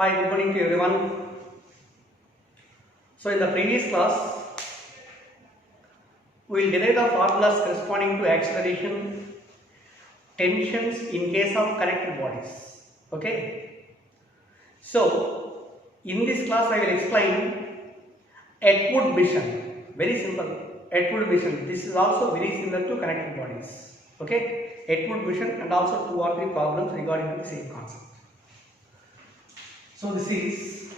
Hi, good morning to everyone. So in the previous class, we will derive the formulas corresponding to acceleration, tensions in case of connected bodies. Okay. So in this class, I will explain Atwood mission. Very simple. Atwood mission. This is also very similar to connected bodies. Okay. Atwood mission and also 2 or 3 problems regarding the same concept. So this is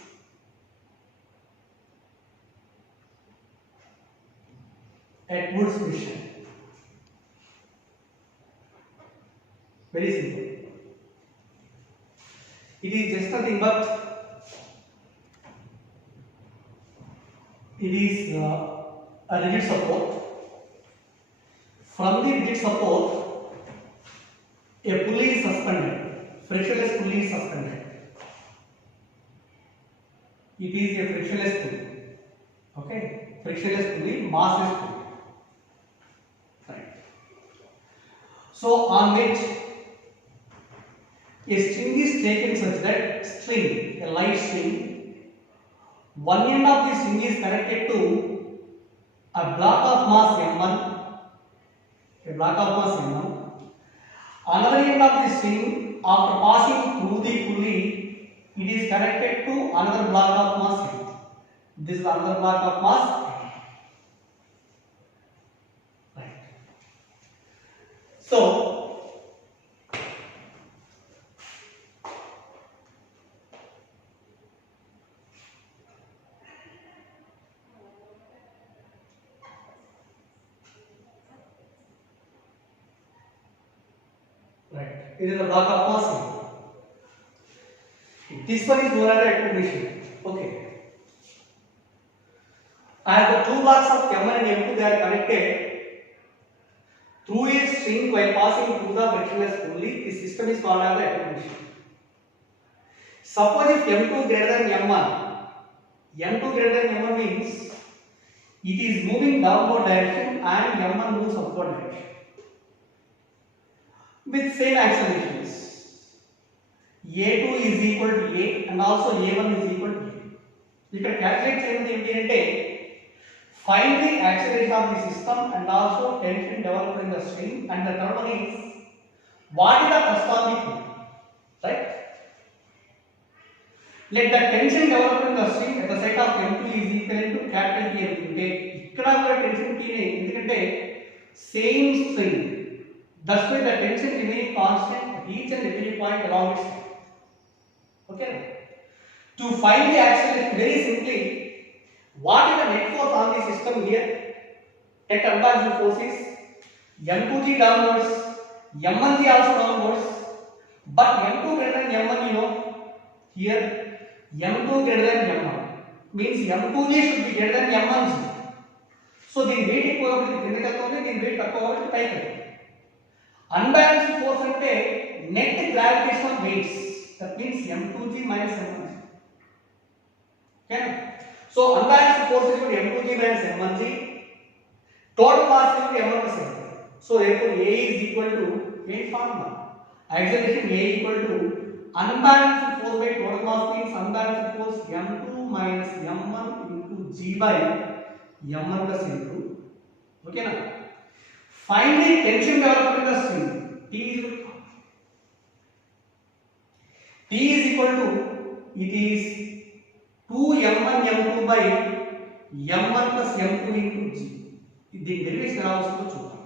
Atwood's mission. Very simple. It is just nothing but it is a rigid support. From the rigid support, a pulley is suspended. Frictionless pulley is suspended. It is a frictionless pulley. Okay, frictionless pulley, massless pulley. Right. So on which a string is taken such that string, a light string, one end of the string is connected to a block of mass m1, Another end of the string, after passing through the pulley, it is connected to another block of mass m. This is another block of mass m. Right. So right. It is a block of mass. This one is known as the Atwood mission. Okay. As the two blocks of M1 and M2 they are connected through a string while passing through the frictionless pulley, the system is called as the Atwood mission. Suppose if M2 greater than M1, M2 greater than M1 means it is moving downward direction and M1 moves upward direction with same accelerations. A2 is equal to A and also A1 is equal to A. ఇక్కడ calculate చేయమని ఏంటి అంటే find the acceleration of the system and also tension developed in the string, and the third one is what is the corresponding pulley, right? Let the tension developed in the string at the set of M2 is equal to capital T అనుకుంటే ఇక్కడ కూడా tension T నే, ఎందుకంటే same string, thus way the tension remain constant at each and every point along its length. Okay. To find the acceleration, very simply, what is the net force on the system here? Net unbalanced force is M2G downwards, M1G also downwards, but M2 greater than M1, you know, here M2 greater than M1 means M2G should be greater than M1G. So the weight ఎక్కువ కాబట్టి కిందకి వెళ్తుంది, దీని weight తక్కువ కాబట్టి పైకి వెళ్తుంది. Unbalanced force అంటే net gravitational weights, that means M2G minus M1G. Okay. So unbalanced force is equal to M2G minus M1G. Total mass is equal to M1 plus M2. So therefore A is equal to main formula. Acceleration A equal to unbalanced force by total mass means unbalanced force M2 minus M1 into G by M1 plus M2. Okay na? Find the tension developed in the string. T is equal to it is 2m1 m2 by m1 plus m2 into g. దీని derivation ఎలా వస్తుందో చూద్దాం.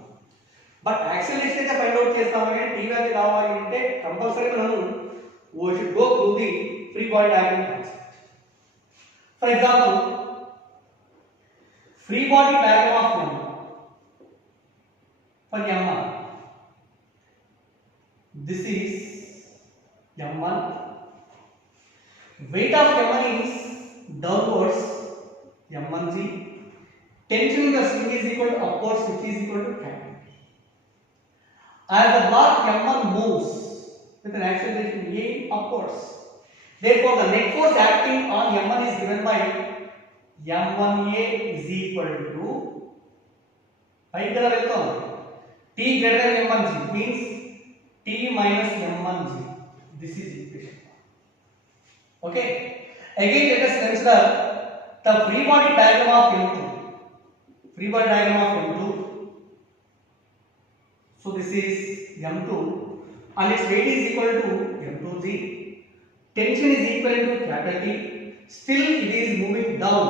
But acceleration అయితే find out చేస్తాము, కానీ tea value రావాలి అంటే compulsory మనం we should go through the free body diagram concept. For example, free body diagram of m for m1. This is m1. Weight of m1 is downwards m1g. Tension in the string is equal to upwards, which is equal to capital. As the block m1 moves with an acceleration a upwards, therefore the net force acting on m1 is given by m1a is equal to పైకి వెళ్తాం t greater than m1g means t minus m1g. This is equation. Okay. Again, let us consider the free body diagram of M2. Free body diagram of M2. So this is M2 and its weight is equal to M2G. Tension is equal to capital T. Still it is moving down.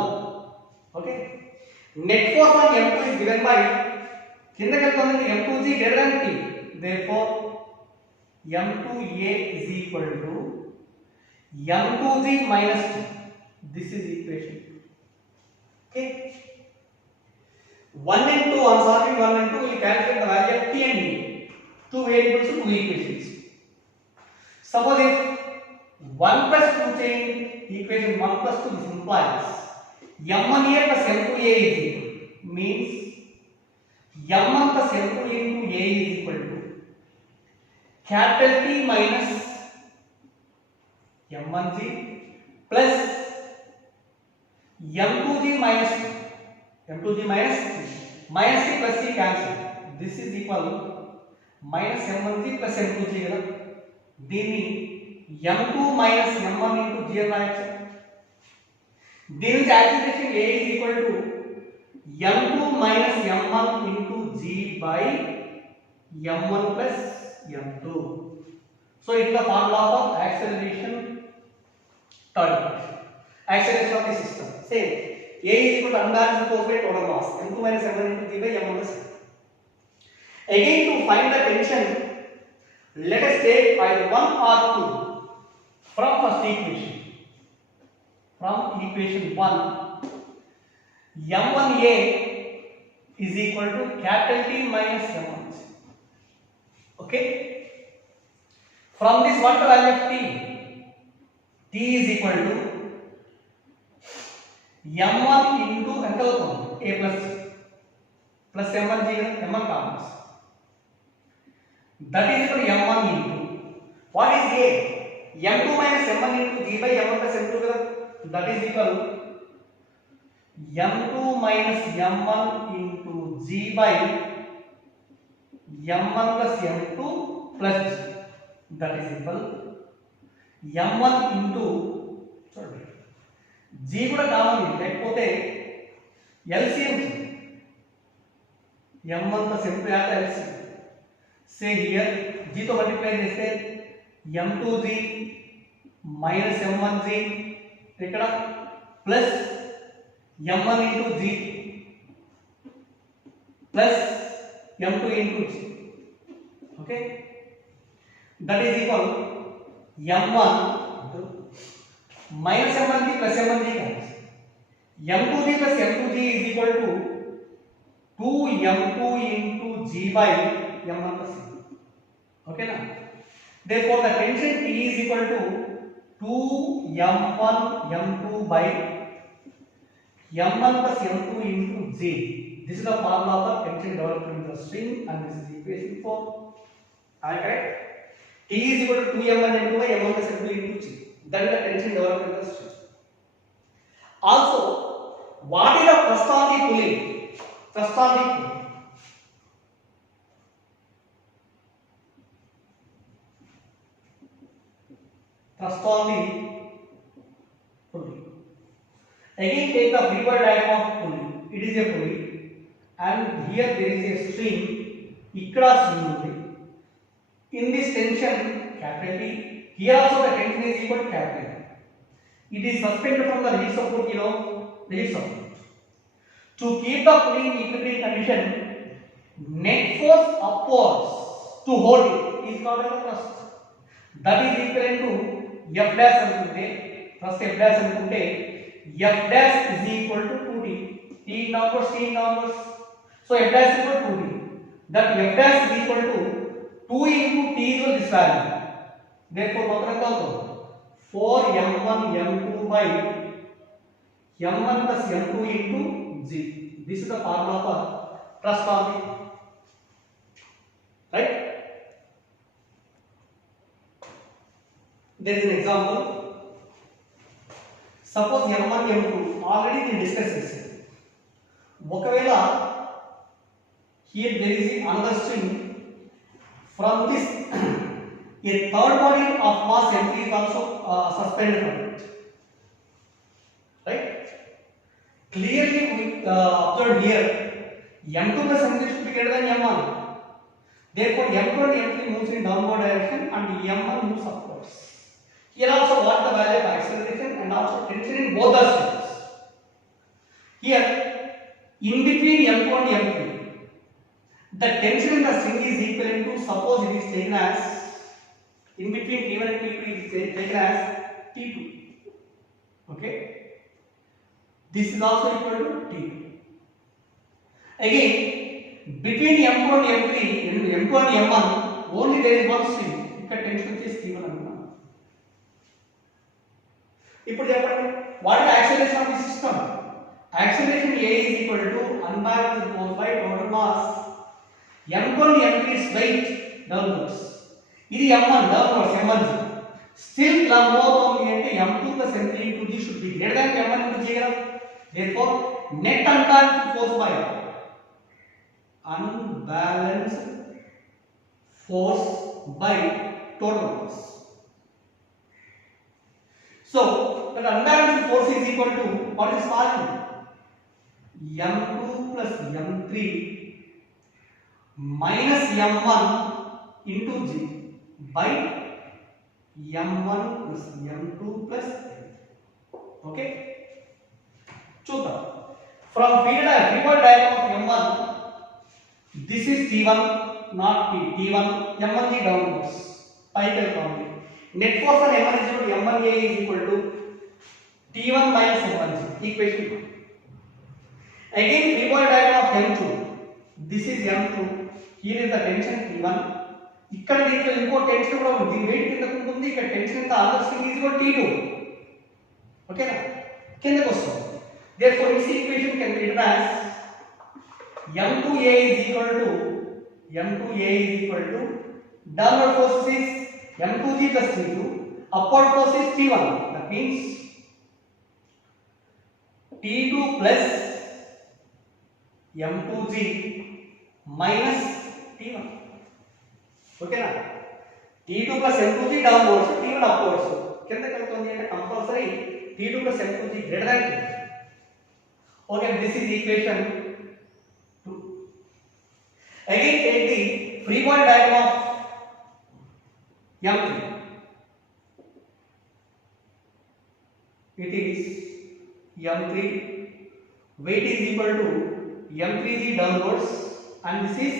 Okay. Net force on M2 is given by M2G greater than T. Therefore, M2A is equal to M2G minus T. This is equation. Okay. 1 and 2, on solving 1 and 2, we will calculate the value of T and E. Two variables, two equations. Suppose if 1 plus 2 change, equation 1 plus 2, this implies M1A plus M2A is equal. Means M1 plus M2 into A is equal to capital T minus M1G plus M2G minus T. M2G minus T. Minus T plus T cancel. This is equal minus M1G plus M2G. దీన్ని M2 minus M1 into G అని రాయొచ్చు. దీని నుంచి acceleration A is equal to M2 minus M1 into G by M1 plus M2. So it is the formula of acceleration, third equation. Acceleration of the system. Same. A is equal to unbalanced force by total mass. M2 minus M1 into G by M1 plus M2. Again, to find the tension, let us take either 1 or 2 from first equation. From equation 1, M1A is equal to capital T minus M1. Okay. From this, what the value of T? T is equal to M1 into A plus M1G, M1 comes. That is equal to M1 into what is A? M2 minus M1 into G by M1 plus M2. That is equal M2 minus M1 into G by M1 plus M2 plus G. That is equal M1 into G కూడా common లేకపోతే LCM M1 plus M2 add LCM. Say here G తో multiply చేస్తే M2G minus M1G ఇక్కడ plus M1 into G plus M2 into G. Okay. That is equal M1 minus M1G plus M1G comes. M2G plus M2G is equal to 2M2 into G by M1 plus M. Okay na? Therefore the tension T is equal to 2M1 M2 by M1 plus M2 into G. This is the formula of the tension developed in the string and this is the equation 4. Am I correct? T is equal to 2M1 M2 by M1 plus M2 into G. That is the tension developed in the string. Also, what is the thrust on the pulley? Thrust on the pulley. Thrust on the pulley. Again, take the free body diagram of pulley. It is a pulley, and here there is a string. Ikkada string undi. In this tension, capital T. Here also the tension is equal to capital T. It is suspended from the rigid support. Rigid support. To keep the pulley in equilibrium condition, net force upwards to hold it is called as a thrust. That is equivalent to F dash అనుకుంటే thrust F dash అనుకుంటే F dash is equal to 2T. T inwards, T inwards. So F dash is equal to 2T. That F dash is equal to 2 into T is this value. Therefore, what is it? 4M1 M2 by M1 plus M2 into G. This is the formula for thrust on the, right? There is an example. Suppose M1 M2 already we discussed this. Okavela here there is another string from this a third body of mass m3 is also suspended from it. Right? Clearly we observed here m2 plus m3 should be greater than m1. Therefore m2 and m3 moves in downward direction and m1 moves upwards. Here also what the value of acceleration and also tension in both the states. Here in between m2 and m3 the tension in the string is equivalent to, suppose it is taken as, in between T1 and T2 is taken as T2. Okay, this is also equal to T2. Again between m2 and m3, m2 and m1 only there is one string. ఇక్కడ tension వచ్చేసి T1 అనుకున్నాం. ఇప్పుడు చెప్పండి, what is the acceleration of the system? Acceleration A is equal to unbalanced force by total mass. m1 and m3's weight downwards. ఇది m1 downwards, m1 still ఇలా move అవుతుంది అంటే m2 plus m3 into g should be greater than m1 into g కదా. Therefore net unbalanced force by total mass. So that unbalanced force is equal to, what is formula? m2 plus m3 minus m1 into g by m1 plus m2 plus m. Okay, చూద్దాం. From free body diagram of m1, this is t1 not t1, m1g downwards పైకి వెళ్తుంది. Net force on m1 is equal to m1a is equal to t1 minus m1g, equation 2. Again free body diagram of m2, this is m2, here is the tension t1, ఇక్కడ దీంట్లో ఇంకో tension కూడా ఉంది, దీని wait కిందకు ఉంటుంది, ఇక్కడ tension ఇంత other string is equal t2. ఓకేనా, కిందకు వస్తుంది. Therefore this equation can be written as m2a is equal to downward force is m2g plus t2, upward force is t1. That means t2 plus m2g minus t1. Okay na, t2 plus m2g downwards, t1 upwards. కిందకి వెళ్తుంది అంటే compulsory t2 plus m2g greater than t1. Okay, this is equation 2. Again take the free body diagram of m3. It is m3, weight is equal to m3g downwards and this is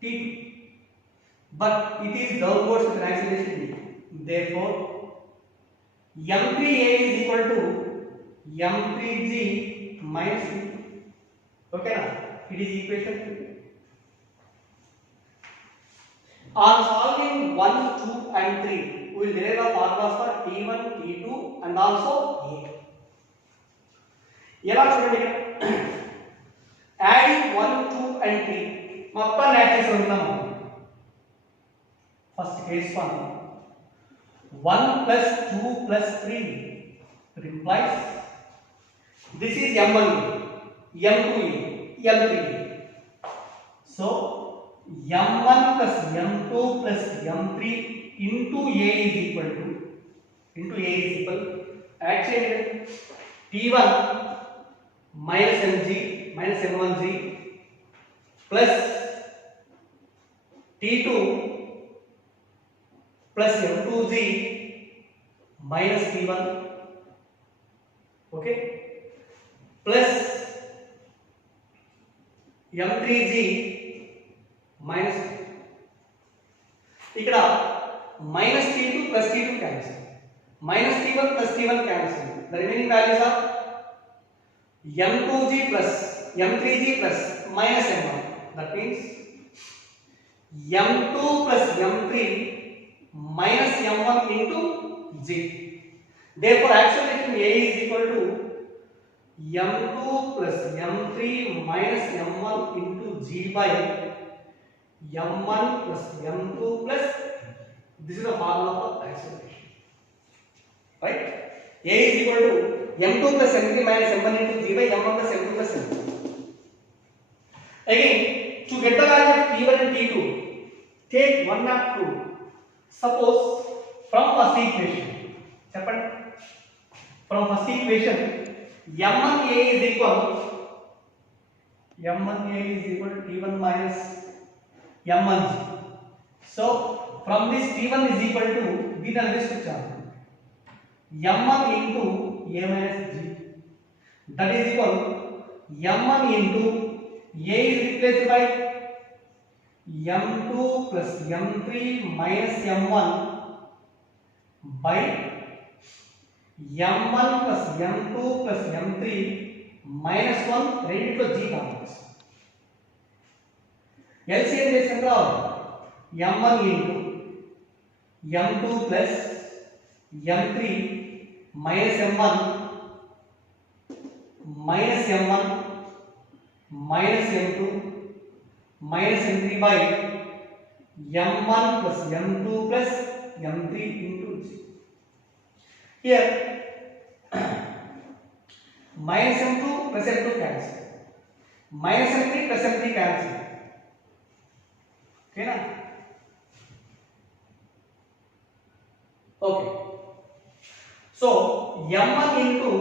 t2, but it is downwards with an acceleration d. Therefore m3a is equal to m3g minus t2. Okay na, it is equation 2. On solving 1, 2 and 3 we will derive the formulas for t1, t2 and also a. ఎలా చూడండి, adding 1, 2 and 3 మొత్తం add చేసి ఉందాం. First case 1 plus 2 plus 3 implies this is m1, m2, m3. So m1 plus m2 plus m3 into a is equal to actually t1 minus mg minus m1g plus t2 plus m2g minus t1. Okay, plus m3g minus, ఇక్కడ minus t2 plus t2 cancel, minus t1 plus t1 cancel, the remaining values are m2g plus m3g plus minus m1. That means m2 plus m3 minus m1 into g. Therefore acceleration a is equal to m2 plus m3 minus m1 into g by m1 plus m2 plus, this is the formula for acceleration, right? A is equal to m2 plus m3 minus m1 into g by m1 plus m2 plus m2. Again to get the value of t1 and t2, take 1 and 2, Suppose from first equation, చెప్పండి, from first equation m1a is equal to t1 minus m1g. So from this t1 is equal to దీని అనిపిస్తాను m1 into a minus g, that is equal m1 into a is replaced by m2 plus m3 minus m1 by m1 plus m2 plus m3 minus 1 రెండిట్లో g complex. LCM చేసిన తర్వాత m1 into m2 plus m3 minus m1 minus m1 minus m2 minus m3 by m1 plus m2 plus m3 into g. Here minus m2 plus m2 cancel, minus m3 plus m3 cancel. Okay na? Okay. So m1 into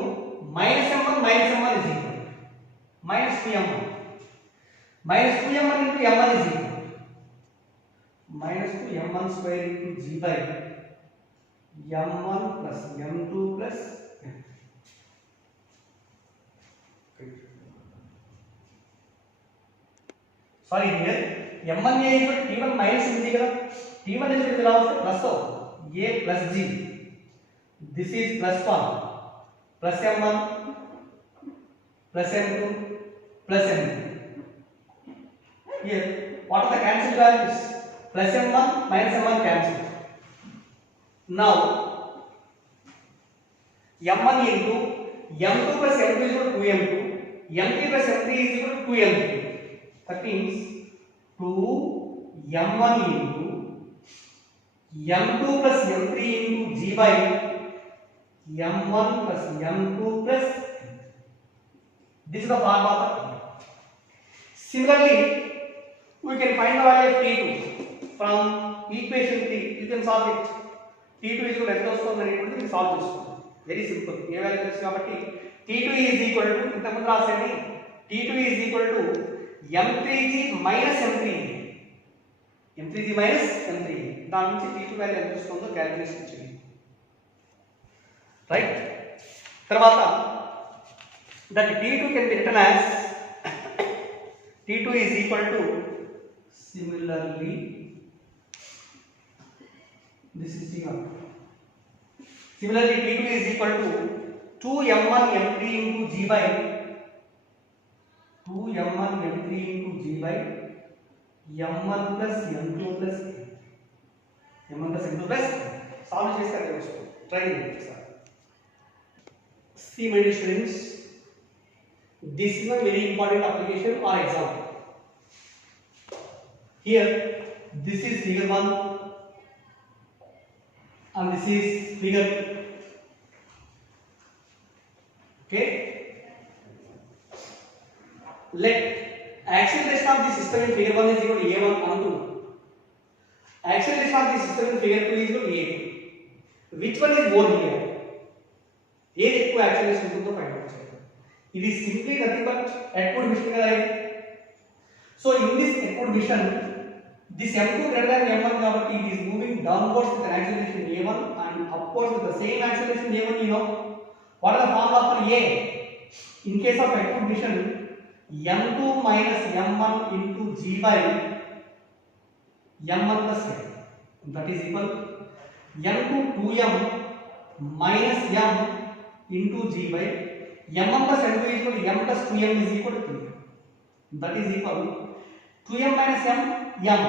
minus m1 minus m1 is equal minus 2m1 minus 2m1 into m1 is equal minus 2m1 square into g by m1 plus m2 plus m3. Sorry, here m1a is equal to t1 minus mg kada, t1 is equal to plus of a plus g, this is plus 1 plus m1 plus m2 plus m3. Here what are the cancelled values? Plus m1 minus m1 cancel. Now m1 into m2 plus m2 is equal to 2m2, m3 plus m3 is equal to 2m3. That means 2m1 into m2 plus m3 into g by m1 plus m2 plus, this is the formula. Similarly, we can find the value of t2 from equation 3. You can solve it. t2 is equal to ఎంత వస్తుంది అనేటువంటిది మీరు solve చేసుకోండి. Very simple. ఏ value తెలుసు కాబట్టి t2 is equal to ఇంత ముందు రాసేయండి, t2 is equal to m3g minus m3, m3g minus m3. దాని నుంచి t2 వాల్యూ ఎంత వస్తుందో క్యాలిక్యులేషన్ చేయండి. రైట్. తర్వాత that t2 can be written as t2 is equal to, similarly this is t1, similarly t2 is equal to 2m1 m3 into g by 2m1 m3 into g by m1 plus m2 plus m1 plus m2 plus. Solve చేస్తారు కదా, try చేయండి sir. See my dear students, this is a very important application or example. Here this is figure 1 and this is figure 2. Okay, let acceleration of the system in figure 1 is equal to a1 on 2, acceleration of the system in figure 2 is equal to a2. Which one is more here? ఏది ఎక్కువ acceleration ఉంటుందో find out చేయాలి. ఇది simply nothing but upward motion కదా ఇది. So in this upward motion this m2 greater than m1 కాబట్టి it is moving downwards with an acceleration a1 and upwards with the same acceleration a1. You know what is the formula for a? In case of upward motion, m2 minus m1 into g by m1 plus m, that is equal m2 2m minus m into g by m1 plus m2 is equal to m plus 2m is equal to 3. That is equal 2m minus m, m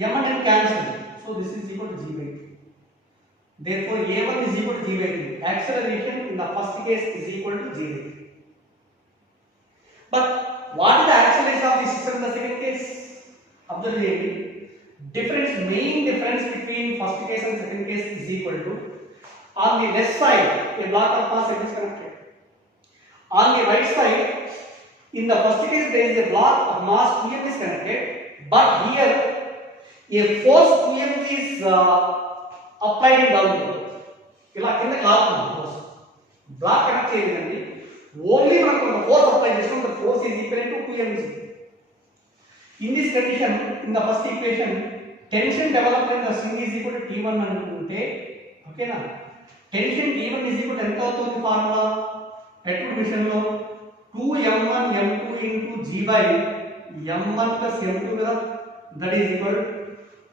and m cancel, so this is equal to g by 3. Therefore a1 is equal to g by 3. Acceleration in the first case is equal to g by 3. But what is the acceleration of the system in the second case? Observe the difference, main difference between first case and second case is equal to, on the left side a block of mass is connected, on the right side in the first case there is a block of mass 2m is connected, but here A force 2mg is applied in downward. ఇలా కింద కాలుతుంది force. Black connect చేయలేదండి. Only మనకు ఒక force apply చేస్తాం. The force is equal to 2mg. In this condition, in the first equation, tension developed in the string is equal to T1 అనుకుంటే ఓకేనా, tension T1 is equal to ఎంత అవుతుంది formula electric machine లో 2m1 m2 into g by m1 plus m2 కదా, that is equal to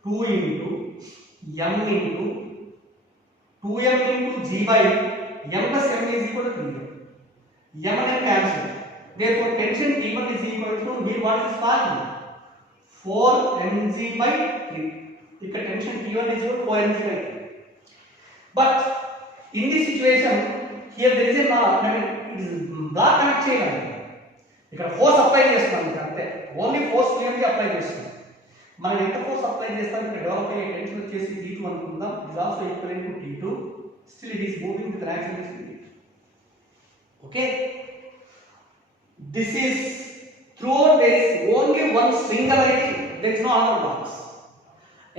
2 into m into 2m into g by m plus m is equal to 3m. m and m cancel. Therefore, tension T1 is equal to, here what is formula? 4mg by 3. ఇక్కడ tension T1 is equal to 4mg by 3. But in this situation, here there is a it is block connect చేయాలి. ఇక్కడ force apply చేస్తాం అంటే only force T1 కి apply చేస్తాం. మనం ఎంత force apply చేస్తాం ఇక్కడ డెవలప్ అయ్యే టెన్షన్ వచ్చేసి T2 అనుకుందాం. Is also equal to T2. Still it is moving with reaction speed. Okay, this is throughout there is only one singularity, there is no other blocks.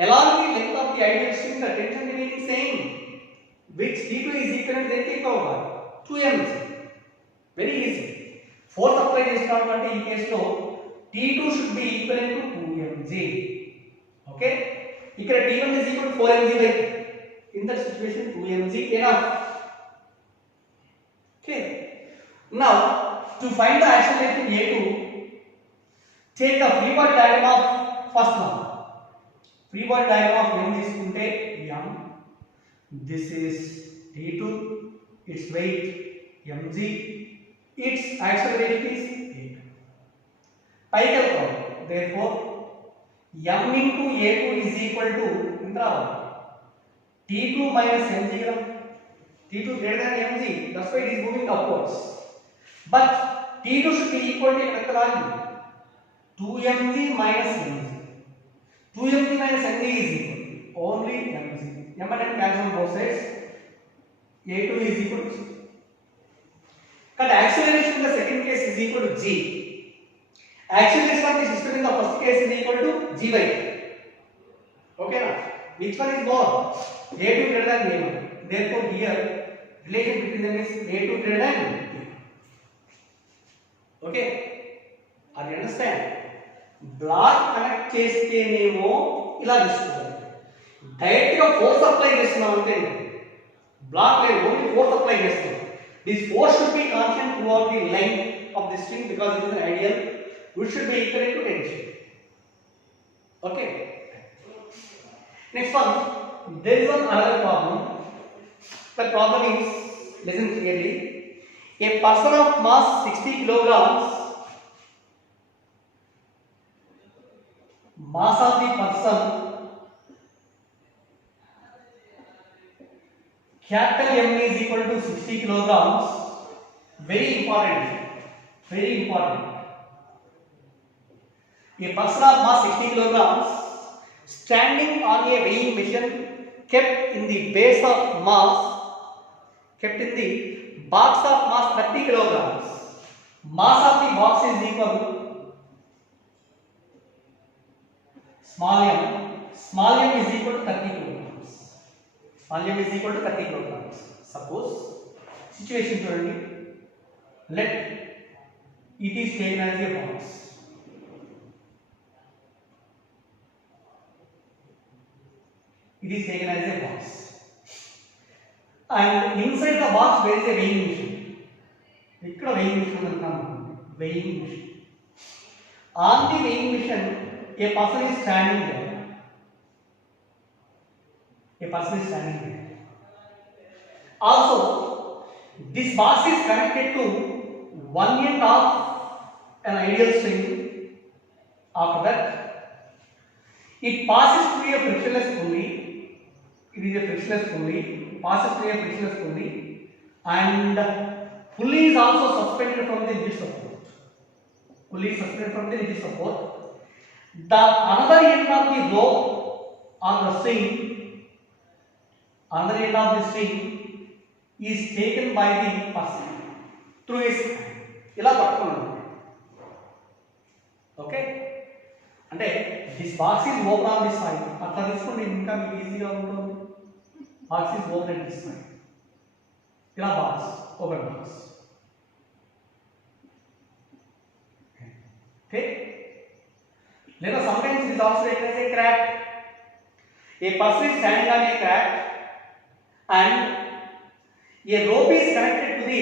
Along the length of the ideal string, the tension remaining same, which T2 is equal to the power 2mg. Very easy. Force apply చేసినటువంటి ఈ కేసులో T2 should be equal to 2mg. Okay, ఇక్కడ T1 is equal to 4mg by 3. In that situation 2mg enough. Okay, now to find the acceleration A2, take the free body diagram of first one. Free body diagram of m తీసుకుంటే m, this is T2, its weight mg, its acceleration is A2. పైకి వెళ్తాం. Therefore m into A2 is equal to T2 minus mg. T2 greater than mg, that's why it is moving upwards. But T2 should be equal to what value? 2mg minus mg. 2mg minus mg is equal to only mg. M and m cancel on both sides. A2 is equal to g. But acceleration in the second case is equal to g. Acceleration of the system in the first case is equal to g by 2. Okay na? Which one is more? A2 greater than A1. Therefore here relation between them is A2 greater than A1. Okay, are you understand? Block connect చేస్తేనేమో ఇలా తీసుకోవాలి. Direct గా force apply చేస్తున్నాం అంటే black లేదు, only force apply చేస్తాం. This force should be constant throughout the length of the string because it is an ideal which should be equal to tension. Okay, next one, there is one another problem. The problem is, listen clearly, a person of mass 60 kilograms, mass of the person capital M is equal to 60 kilograms. Very important, very important. A person of mass 60 kilograms standing on a weighing machine kept in the base of mass, kept in the box of mass 30 kilograms. Mass of the box is equal to small m is equal to 30 kilograms. Small m is equal to 30 kilograms. Suppose situation చూడండి, let it is taken as a box. It is taken as a box, and inside the box there is a weighing machine. ikkada weighing machine antam, weighing machine. On the weighing machine a person is standing there. A person is standing there. Also this box is connected to one end of an ideal string. After that it passes through a frictionless pulley. It is a frictionless pulley, passes through a frictionless pulley, and pulley is also suspended from the rigid support. Pulley is suspended from the rigid support. The another end of the rope on the string, another end of the string is taken by the person through his hand. ఇలా పట్టుకున్నాడు. Okay, అంటే this box is open on this side. అట్లా తీసుకుంటే ఇంకా మీకు ఈజీగా ఉంటుంది. Box is open at this side. ఇలా బాక్స్ ఓపెన్ బాక్స్. ఓకే. లేదా sometimes it is also written as a crack. A person is standing on a crack and a rope is connected to the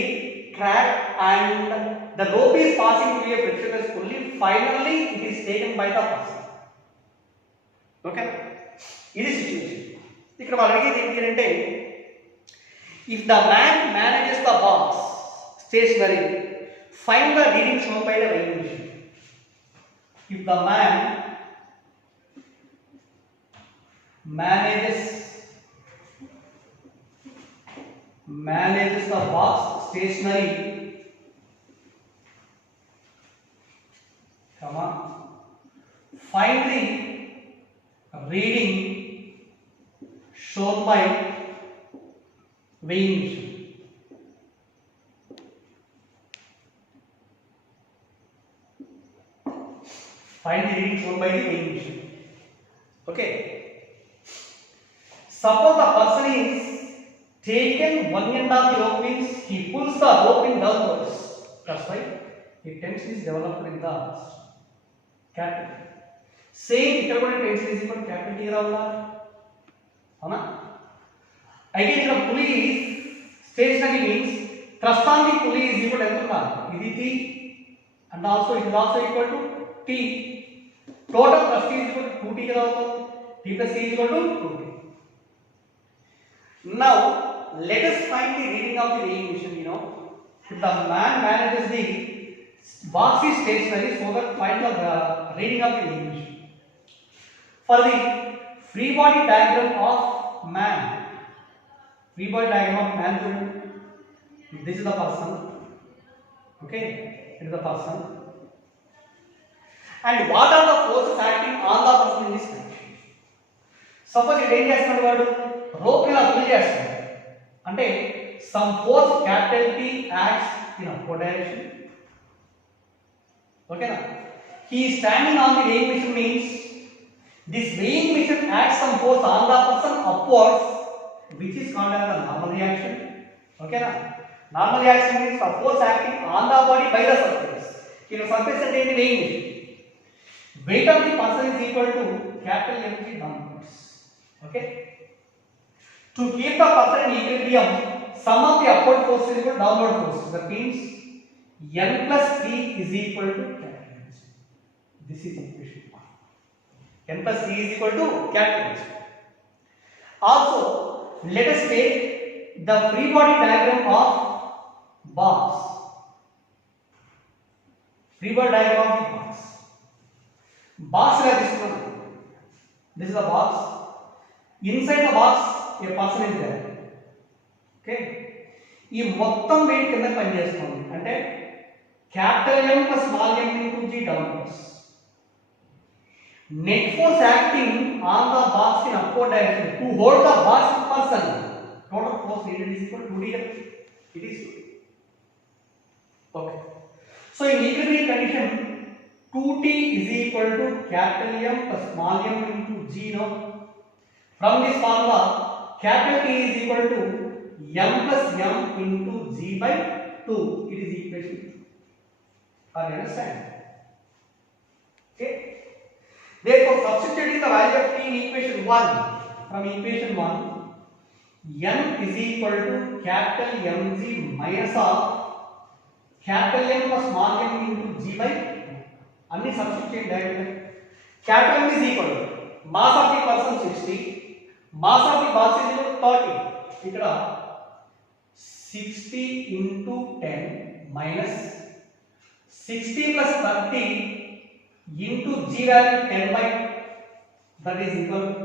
crack and the rope is passing through a frictionless pulley. Finally it is taken by the person. Okay, ఇది situation. ఇక్కడ వాళ్ళు అడిగేది ఏంటి అంటే, if the man manages the box stationary, find the reading shown by the weighing machine. If the man manages the box stationary, find the reading shown by weighing machine. Find the reading shown by the weighing machine. Okay. Suppose the person is taken one end of the rope, means he pulls the rope in downwards. That's why the tension is developed in the capital. Same ఇక్కడ కూడా tension is equal to capital T రావాలా? అవునా? Again the pulley is stationary, means thrust on the pulley is equal to ఎంత ఉండాలి? ఇది T and also it is also equal to T. Total thrust is equal to 2T కదా అవుతుంది. T plus T is equal to 2T. Now let us find the reading of the weighing machine. You know, if the man manages the box is stationary, so that find the reading of the weighing machine. For the free body diagram of man, free body diagram of man, this is the person. Okay, it is the person. And what are the forces acting on the person in this condition? Suppose it ఏం చేస్తున్నాడు వాడు, rope ఇలా pull చేస్తాడు అంటే some force capital T acts in upward direction. Okay na? He is standing on the weighing machine, means this weighing machine acts some force on the person upwards, which is called as the normal reaction. Okay na? Normal reaction means the force acting on the body by the surface. Here surface అంటే ఏంటి? weighing machine. Weight of the person is equal to capital Mg downwards. Okay. To keep the person in equilibrium, sum of the upward force is equal to downward force. That means N plus T is equal to capital Mg. This is equation 1. N plus T is equal to capital Mg. Also, let us take the free body diagram of box. Free body diagram of the box. Box like this one. This is the box. Inside the box, a person is there. Okay. ఈ మొత్తం wait కింద పనిచేస్తుంది అంటే capital M plus small m into G downwards. Net force acting on the box in upward direction to hold the box person. Total force needed is equal to 2D. It is okay. So in equilibrium condition, 2T is equal to capital M plus small m into G. Now from this formula, capital T is equal to M plus M into G by 2. It is equation 2. Are you understand? Okay. Therefore, substituting the value of T in equation 1, from equation 1, N is equal to capital Mg minus of capital M plus small m into G by 2. అన్ని substitute డైరెక్ట్గా. Capital M is equal to mass of the person 60, mass of the box is equal to 30. ఇక్కడ 60 into 10 minus 60 plus 30 into G value 10 by, that is equal to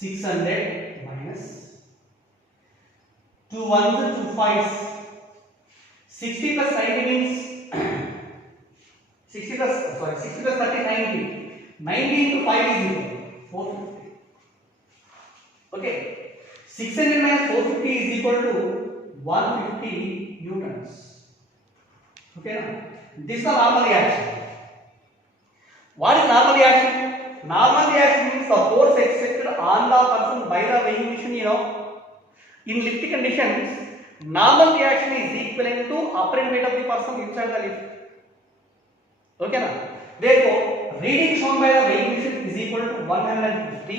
600 minus 2 1s 2 5s. 60 plus 90 means 60 plus 30 90. 90 into 5 is equal to 450. Okay. 600 minus 450 is equal to 150 newtons. Okay. This is the normal reaction. What is normal reaction? Normal reaction means the force exerted on the person by the weighing machine, in lift conditions, normal reaction is equivalent to apparent weight of the person inside the lift. Okay na? Therefore, reading shown by the weighing machine is equal to 150.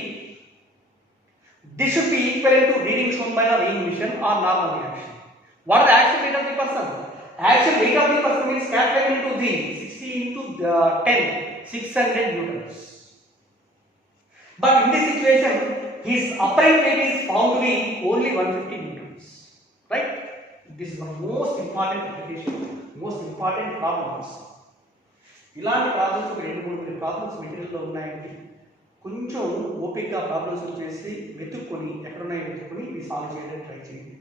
This should be equivalent to reading shown by the weighing machine or normal reaction. What is the actual weight of the person? Actual weight of the person means calculated into the 60 into 10, 600 newtons. But in this situation, his apparent weight is found to be only 150 newtons. Right? This is the most important application, most important problems. ఇలాంటి problems ఒక 2-3 problems మెటీరియల్లో ఉన్నాయండి. కొంచెం ఓపిక్గా problems చేసి వెతుక్కొని ఎక్కడున్నాయో వెతుక్కొని ఇవి సాల్వ్ చేయడానికి ట్రై చేయండి.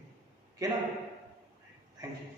ఓకేనా? Thank you.